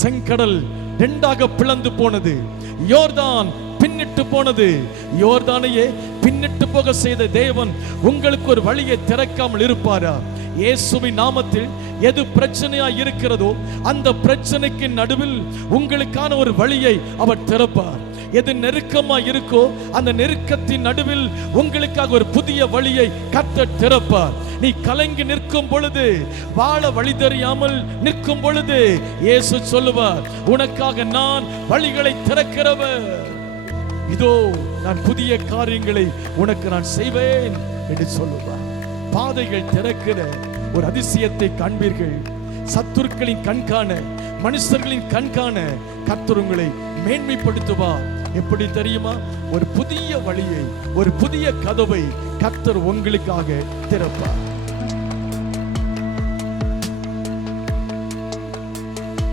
செங்கடல் இரண்டாக பிளந்து போனது. யோர்தான் பின்னிட்டு போனது. யோர்தானையே பின்னிட்டு போக செய்த தேவன் உங்களுக்கு ஒரு வழியை திறக்காமல் இருப்பாரா? இயேசுவின் நாமத்தில் எது பிரச்சனையா இருக்கிறதோ அந்த பிரச்சனைக்கு நடுவில் உங்களுக்கான ஒரு வழியை அவர் திறப்பார். எது நெருக்கமா இருக்கோ அந்த நெருக்கத்தின் நடுவில் உங்களுக்காக ஒரு புதிய வழியை கர்த்தர் திறப்பார். நீ கலங்கி நிற்கும் பொழுது, வாழ வழி தெரியாமல் நிற்கும் பொழுது இயேசு சொல்லுவார், உனக்காக நான் வழிகளை திறக்கிறவர். இதோ நான் புதிய காரியங்களை உனக்கு நான் செய்வேன் என்று சொல்லுவார். பாதைகள் திறக்கிற ஒரு அதிசயத்தை காண்பீர்கள். சத்துருக்களின் கண்காண, மனுஷர்களின் கண்காண கர்த்தர் உங்களை மேன்மைப்படுத்துவார். எப்படி தெரியுமா? ஒரு புதிய வழியை, ஒரு புதிய கதவை கர்த்தர் உங்களுக்காக திறப்பார்.